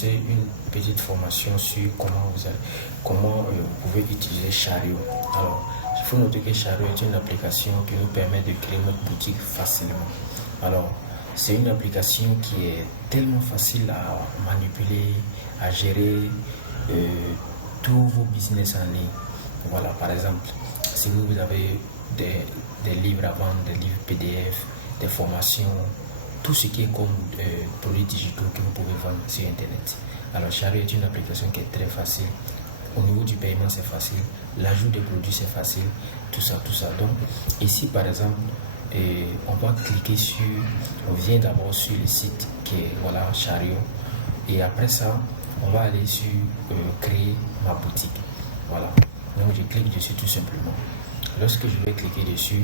lancer une petite formation sur comment vous pouvez utiliser Chariot. Alors, il faut noter que Chariot est une application qui nous permet de créer notre boutique facilement. Alors, c'est une application qui est tellement facile à manipuler, à gérer tous vos business en ligne. Voilà, par exemple, si vous avez des livres à vendre, des livres PDF, des formations, tout ce qui est comme produits digitaux que vous pouvez vendre sur Internet. Alors, Chariot est une application qui est très facile. Au niveau du paiement, c'est facile. L'ajout des produits, c'est facile. Tout ça. Donc, ici, par exemple, on va cliquer sur, on vient d'abord sur le site qui est, voilà, Chariot. Et après ça, on va aller sur créer ma boutique. Voilà. Donc, je clique dessus tout simplement. Lorsque je vais cliquer dessus,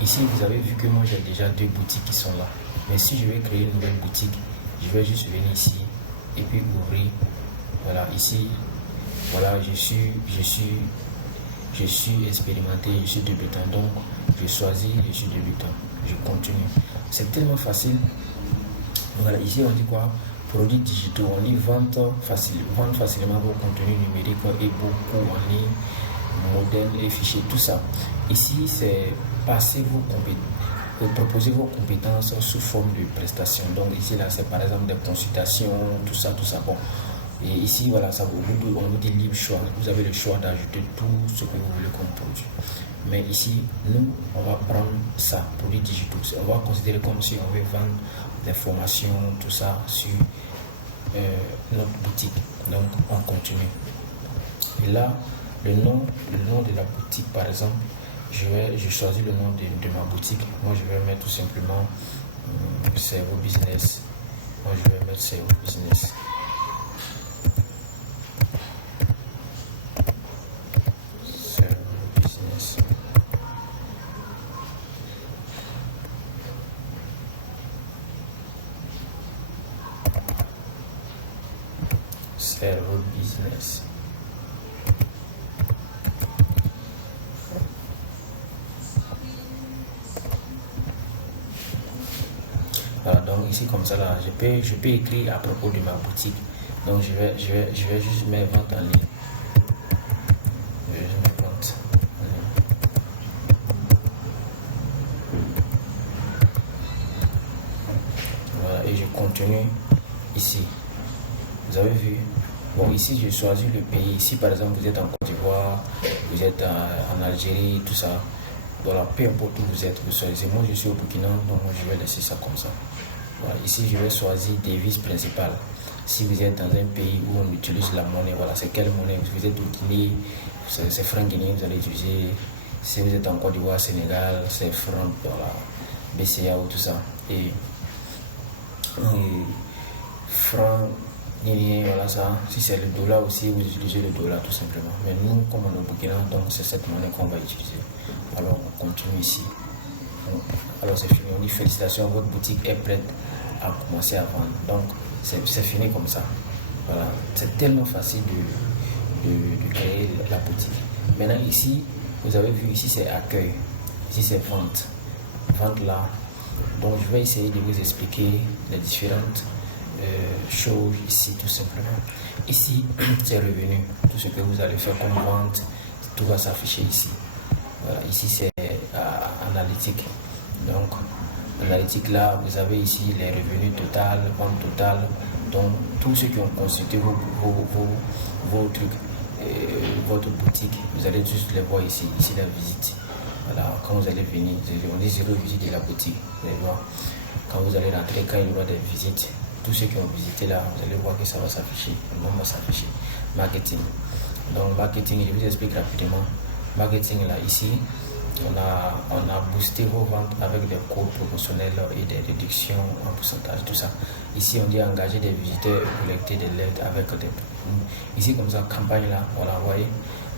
ici, vous avez vu que moi, j'ai déjà 2 boutiques qui sont là. Mais si je vais créer une nouvelle boutique, je vais juste venir ici et puis ouvrir. Voilà, ici, voilà, je suis expérimenté, je suis débutant. Donc, je choisis, je suis débutant. Je continue. C'est tellement facile. Voilà, ici, on dit quoi? Produits digitaux. On dit vendre facilement vos contenus numériques et beaucoup en ligne, modèles et fichiers, tout ça. Ici, c'est passer vos compétences, proposer vos compétences sous forme de prestations. Donc ici, là, c'est par exemple des consultations, tout ça. Bon. Et ici, voilà, ça on vous dit libre choix. Vous avez le choix d'ajouter tout ce que vous voulez comme produit. Mais ici, nous, on va prendre ça, produits digitaux. On va considérer comme si on veut vendre des formations, tout ça, sur notre boutique. Donc, on continue. Et là, le nom de la boutique, par exemple, je choisis le nom de ma boutique. Moi, je vais mettre tout simplement Cerveau Business. Moi, je vais mettre Cerveau Business. Cerveau Business. Voilà, donc ici comme ça là, je peux écrire à propos de ma boutique. Donc je vais juste mettre vente en ligne. Je vais juste mettre vente en ligne. Voilà, et je continue ici. Vous avez vu? Bon, ici je choisis le pays. Ici par exemple vous êtes en Côte d'Ivoire, vous êtes en Algérie, tout ça. Voilà, peu importe où vous êtes, vous choisissez. Moi je suis au Burkina, donc je vais laisser ça comme ça. Voilà, ici je vais choisir devise principale. Si vous êtes dans un pays où on utilise la monnaie, voilà, c'est quelle monnaie? Vous êtes au Guinée, c'est franc guinéen, vous allez utiliser. Si vous êtes en Côte d'Ivoire, Sénégal, c'est franc, voilà, BCA ou tout ça. Et franc guinéen, voilà ça. Si c'est le dollar aussi, vous utilisez le dollar tout simplement. Mais nous, comme on est au Burkina, donc c'est cette monnaie qu'on va utiliser. Alors on continue ici. Alors c'est fini, on dit félicitations, votre boutique est prête à commencer à vendre. Donc c'est fini comme ça. Voilà, c'est tellement facile de créer la boutique. Maintenant ici, vous avez vu, ici c'est accueil, ici c'est vente. Vente là. Donc je vais essayer de vous expliquer les différentes choses ici tout simplement. Ici c'est revenu, tout ce que vous allez faire comme vente, tout va s'afficher ici. Voilà, ici c'est analytique. Donc analytique là, vous avez ici les revenus total, vente totale, donc tous ceux qui ont consulté vos trucs, votre boutique, vous allez juste les voir ici la visite. Voilà, quand vous allez venir, on dit 0 visite de la boutique, vous allez voir. Quand vous allez rentrer, quand il y aura des visites, tous ceux qui ont visité là, vous allez voir que ça va s'afficher, le nom va s'afficher. Marketing. Donc marketing, je vous explique rapidement. Marketing là, ici, on a boosté vos ventes avec des codes promotionnels et des réductions en pourcentage, tout ça. Ici, on dit engager des visiteurs et collecter des lettres avec des... Ici, comme ça, campagne là, voilà, vous voyez,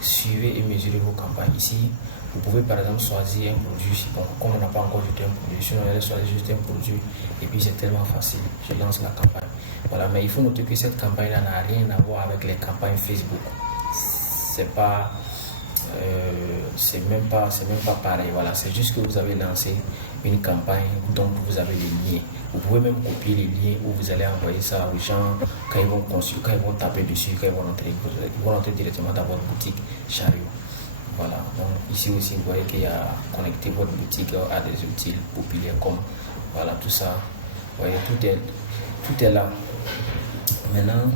suivez et mesurez vos campagnes. Ici, vous pouvez par exemple choisir un produit, bon, comme on n'a pas encore jeté un produit, sinon on allait choisir juste un produit et puis c'est tellement facile, je lance la campagne. Voilà, mais il faut noter que cette campagne là n'a rien à voir avec les campagnes Facebook. C'est pas c'est même pas pareil. Voilà, c'est juste que vous avez lancé une campagne, donc vous avez les liens. Vous pouvez même copier les liens où vous allez envoyer ça aux gens quand ils vont consulter, quand ils vont taper dessus, quand ils vont entrer directement dans votre boutique Chariot. Voilà, donc ici aussi vous voyez qu'il y a connecté votre boutique à des outils populaires comme voilà tout ça. Vous voyez, tout est là. Maintenant,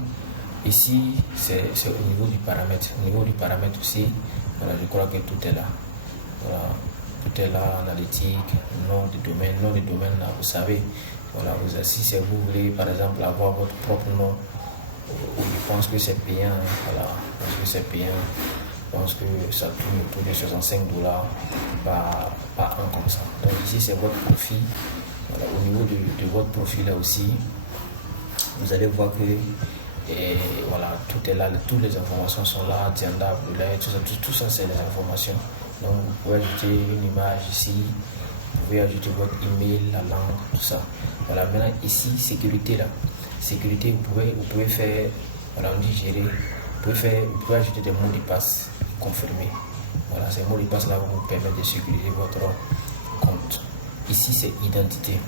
ici c'est au niveau du paramètre. Au niveau du paramètre aussi, voilà, je crois que tout est là. Voilà, tout est là, analytique, nom de domaine là, vous savez. Voilà, si vous voulez par exemple avoir votre propre nom, je pense que c'est payant. Voilà, parce que c'est payant. Je pense que ça tourne autour de $65 par an comme ça. Donc ici c'est votre profil. Voilà, au niveau de votre profil là aussi, vous allez voir que voilà, tout est là, toutes les informations sont là, agenda, tout ça c'est les informations. Donc vous pouvez ajouter une image ici, vous pouvez ajouter votre email, la langue, tout ça. Voilà, maintenant ici, sécurité là. Sécurité, vous pouvez faire, voilà, on dit gérer, vous pouvez ajouter des mots de passe confirmés. Voilà, ces mots de passe là vont vous permettre de sécuriser votre compte. Ici c'est identité.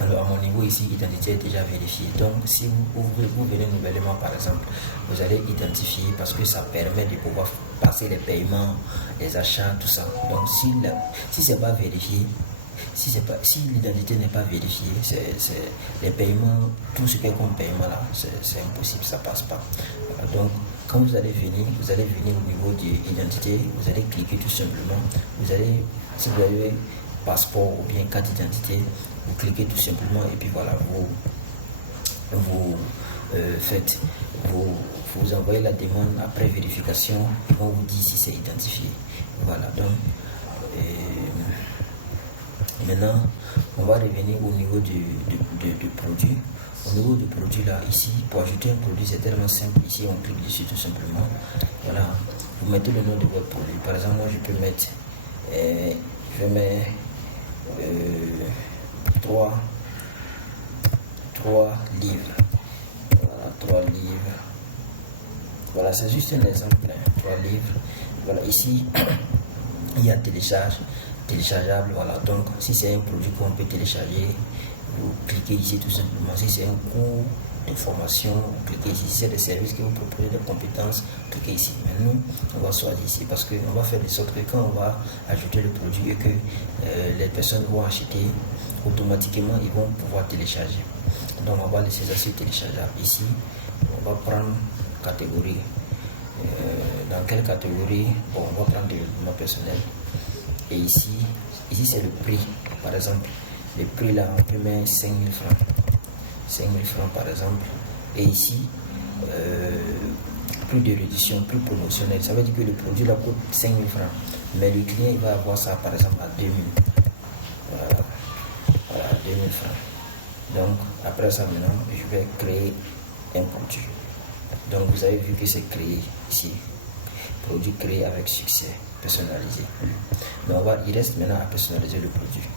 Alors à mon niveau ici, identité est déjà vérifiée. Donc si vous venez nouvellement par exemple, vous allez identifier parce que ça permet de pouvoir passer les paiements, les achats, tout ça. Donc si c'est pas vérifié, si l'identité n'est pas vérifiée, c'est les paiements, tout ce qui est comme paiement là, c'est impossible, ça passe pas. Voilà, donc quand vous allez venir au niveau de l'identité, vous allez cliquer tout simplement. Si vous avez passeport ou bien carte d'identité, vous cliquez tout simplement et puis voilà, vous envoyez la demande après vérification, ils vont vous dire si c'est identifié. Voilà, donc maintenant on va revenir au niveau du produit. Au niveau du produit là, ici pour ajouter un produit c'est tellement simple. Ici on clique dessus tout simplement. Voilà, vous mettez le nom de votre produit. Par exemple moi je peux mettre je mets 3 livres. Voilà, 3 livres. Voilà, c'est juste un exemple. 3 livres. Voilà, ici, il y a téléchargeable. Voilà, donc si c'est un produit qu'on peut télécharger, vous cliquez ici tout simplement. Si c'est un cours d'information, vous cliquez ici. Si c'est des services que vous proposez, des compétences, cliquez ici. Mais nous, on va choisir ici parce qu'on va faire de sorte que quand on va ajouter le produit et que les personnes vont acheter, automatiquement ils vont pouvoir télécharger. Donc on va laisser ça sur téléchargeable. Ici, on va prendre catégorie. Dans quelle catégorie? Bon, on va prendre développement personnel. Et ici c'est le prix. Par exemple, le prix là, on peut mettre 5 000 francs. 5 000 francs par exemple. Et ici, plus de réduction, plus promotionnel. Ça veut dire que le produit là coûte 5 000 francs. Mais le client il va avoir ça par exemple à 2 000. Voilà, 2 000 francs. Donc après ça maintenant, je vais créer un produit. Donc vous avez vu que c'est créé ici. Produit créé avec succès, personnalisé. Mais il reste maintenant à personnaliser le produit.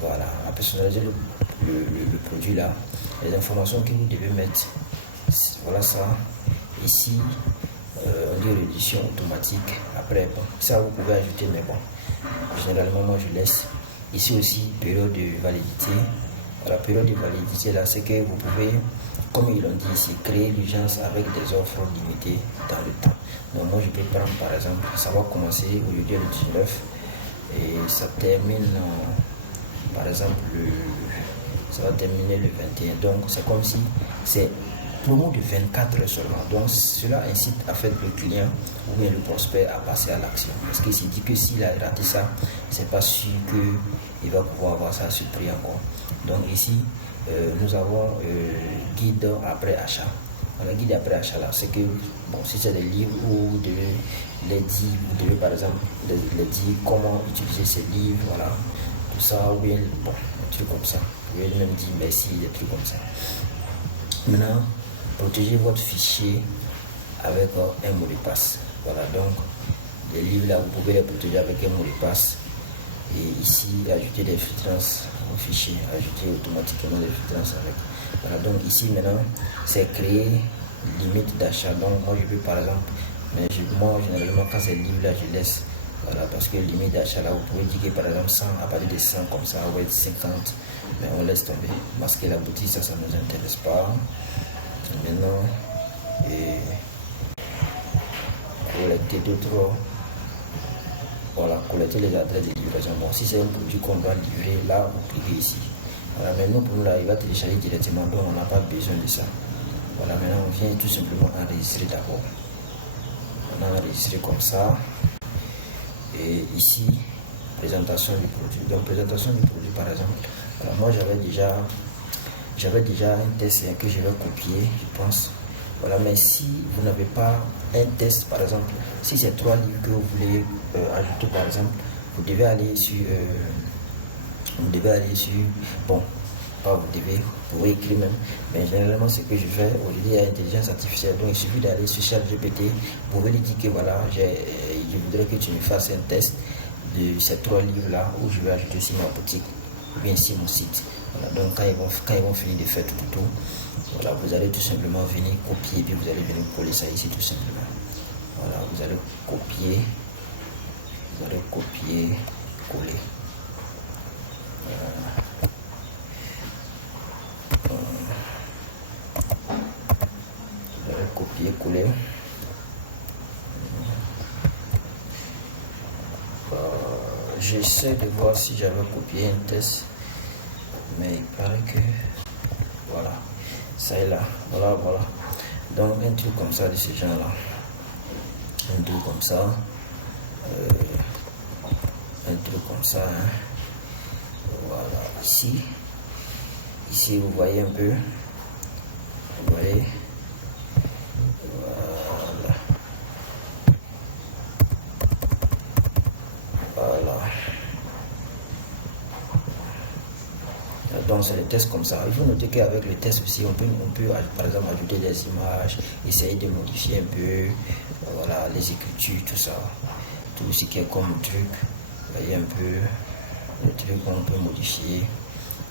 Voilà, à personnaliser le produit là. Les informations que vous devez mettre, voilà ça. Ici, on dit réduction automatique. Après, bon, ça vous pouvez ajouter, mais bon, généralement moi je laisse. Ici aussi, période de validité. La période de validité là, c'est que vous pouvez, comme ils l'ont dit ici, créer l'urgence avec des offres limitées dans le temps. Donc moi je peux prendre par exemple, ça va commencer aujourd'hui le 19 et ça termine par exemple ça va terminer le 21. Donc c'est comme si c'est promo de 24 heures seulement. Donc cela incite à faire le client ou bien le prospect à passer à l'action. Parce qu'il s'est dit que s'il a raté ça, c'est pas sûr qu'il va pouvoir avoir ça à ce prix encore. Donc ici, nous avons guide après achat. Le guide après achat là, c'est que bon, si c'est des livres où vous devez les dire, vous devez par exemple les dire comment utiliser ces livres, voilà, tout ça, ou bien bon, un truc comme ça. Vous pouvez même dire merci, des trucs comme ça. Maintenant, protégez votre fichier avec un mot de passe. Voilà, donc les livres là, vous pouvez les protéger avec un mot de passe. Et ici, ajouter des filtrances au fichier, ajouter automatiquement des filtrances avec. Voilà, donc ici maintenant, c'est créer limite d'achat. Donc moi je peux par exemple Mais moi, généralement, quand c'est libre, là, je laisse. Voilà, parce que limite d'achat, là, vous pouvez dire que par exemple 100, à partir de 100 comme ça, ouais, 50, mais on laisse tomber. Masquer la boutique, ça ne nous intéresse pas. Maintenant, et collecter d'autres. Voilà, collecter les adresses de livraison. Bon, si c'est un produit qu'on doit livrer, là, vous cliquez ici. Voilà, maintenant pour nous, là, il va télécharger directement, donc on n'a pas besoin de ça. Voilà, maintenant on vient tout simplement enregistrer d'abord. On a enregistré comme ça. Et ici, présentation du produit. Donc, présentation du produit, par exemple. Alors, moi, j'avais déjà un test que je vais copier, je pense. Voilà, mais si vous n'avez pas un test, par exemple, si c'est 3 livres que vous voulez ajouter, par exemple, vous devez aller sur, bon, pas vous devez, vous pouvez écrire même, mais généralement, ce que je fais, aujourd'hui, il y a l'intelligence artificielle, donc il suffit d'aller sur ChatGPT, vous pouvez lui dire que voilà, je voudrais que tu me fasses un test de ces 3 livres-là, où je vais ajouter sur ma boutique, ou bien sur mon site. Voilà, donc quand ils vont finir de faire tout, voilà, vous allez tout simplement venir copier, puis vous allez venir coller ça ici tout simplement. Voilà, vous allez copier, coller. Vous allez copier, coller. J'essaie de voir si j'avais copié un test, mais il paraît que voilà, ça est là, voilà. Donc un truc comme ça de ce genre là, un truc comme ça, hein. Voilà, ici vous voyez un peu, vous voyez, voilà. Donc c'est les tests comme ça. Il faut noter qu'avec les tests aussi, on peut par exemple ajouter des images, essayer de modifier un peu, voilà, les écritures, tout ça, tout ce qui est comme truc, vous voyez un peu les trucs qu'on peut modifier.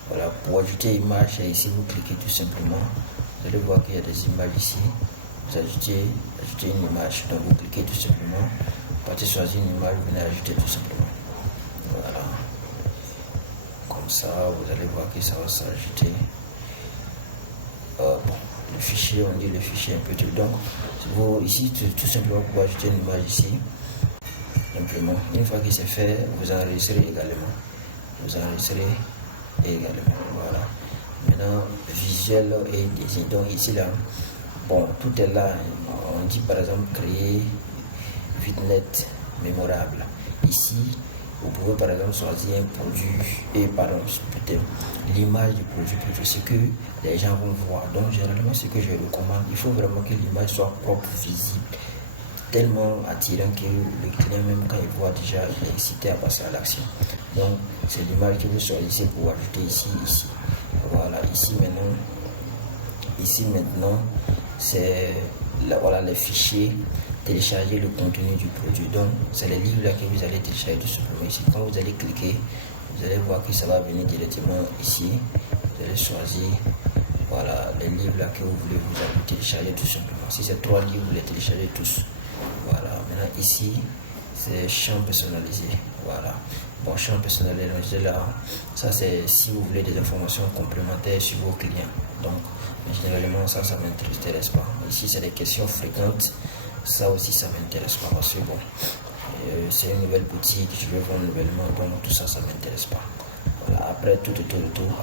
Voilà, pour ajouter image, ici vous cliquez tout simplement, vous allez voir qu'il y a des images ici, vous ajoutez une image, donc vous cliquez tout simplement, vous partez choisir une image, vous venez ajouter tout simplement. Voilà. Comme ça, vous allez voir que ça va s'ajouter. Bon, le fichier, on dit le fichier un peu tout. Donc, vous, ici, tout simplement, pour ajouter une image ici. Simplement, une fois que c'est fait, vous enregistrez également. Voilà. Maintenant, visuel et design. Donc, ici, là, bon, tout est là. On dit par exemple créer vidnet mémorable. Ici, vous pouvez par exemple choisir un produit et l'image du produit plutôt, ce que les gens vont voir. Donc généralement ce que je recommande, il faut vraiment que l'image soit propre, visible, tellement attirant que le client même quand il voit déjà il est excité à passer à l'action. Donc c'est l'image que vous choisissez pour ajouter ici. Voilà, ici maintenant c'est voilà les fichiers, télécharger le contenu du produit. Donc c'est les livres là que vous allez télécharger tout simplement ici. Quand vous allez cliquer, vous allez voir que ça va venir directement ici. Vous allez choisir voilà les livres là que vous voulez vous télécharger tout simplement. Si c'est 3 livres, vous les téléchargez tous. Voilà, maintenant ici c'est champ personnalisé. Voilà, bon, champ personnalisé là, ça c'est si vous voulez des informations complémentaires sur vos clients. Donc généralement ça m'intéresse pas. Ici c'est des questions fréquentes, ça aussi ça m'intéresse pas parce que bon, c'est une nouvelle boutique, je veux vendre nouvellement, donc tout ça m'intéresse pas. Voilà, après tout,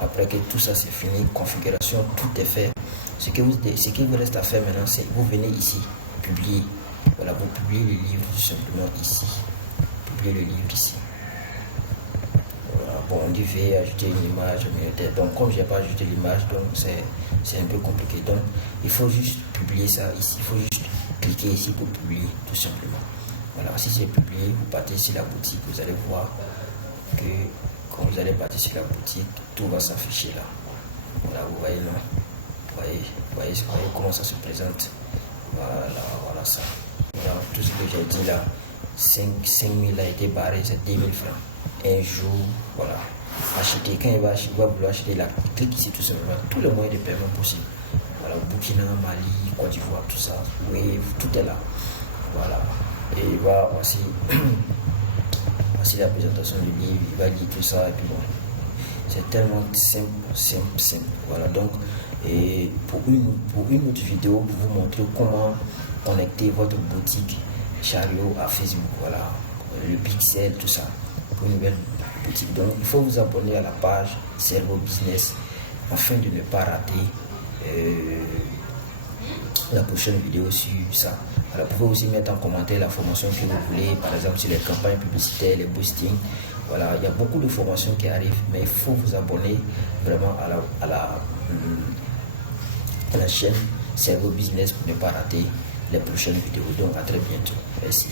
après que tout ça c'est fini, configuration, tout est fait. Ce qui vous reste à faire maintenant, c'est vous venez ici, publier. Voilà, vous publiez le livre tout simplement ici. Publiez le livre ici. Voilà, bon, on dit veuillez ajouter une image. Donc comme je n'ai pas ajouté l'image, donc c'est un peu compliqué. Donc il faut juste publier ça ici. Il faut juste cliquer ici pour publier tout simplement. Voilà, si c'est publié, vous partez sur la boutique, vous allez voir que quand vous allez partir sur la boutique, tout va s'afficher là. Voilà, vous voyez non? Vous voyez comment ça se présente. Voilà ça. Voilà, tout ce que j'ai dit là, 5 000 a été barré, c'est 10 000 francs. Un jour, voilà. Acheter, quand il va vouloir acheter là, il clique ici tout simplement, tous les moyens de paiement possibles. Voilà, Burkina, Mali, Côte d'Ivoire, tout ça, oui, tout est là. Voilà. Et il va aussi, voici la présentation du livre, il va lire tout ça, et puis bon. C'est tellement simple. Voilà, donc, et pour une autre vidéo, pour vous montrer comment connecter votre boutique Chariot à Facebook, voilà, le pixel, tout ça, pour une nouvelle boutique. Donc, il faut vous abonner à la page Cerveau Business afin de ne pas rater la prochaine vidéo sur ça. Alors, vous pouvez aussi mettre en commentaire la formation que vous voulez, par exemple sur les campagnes publicitaires, les boostings. Voilà, il y a beaucoup de formations qui arrivent, mais il faut vous abonner vraiment à la chaîne Cerveau Business pour ne pas rater les prochaines vidéos. Donc, à très bientôt. Merci.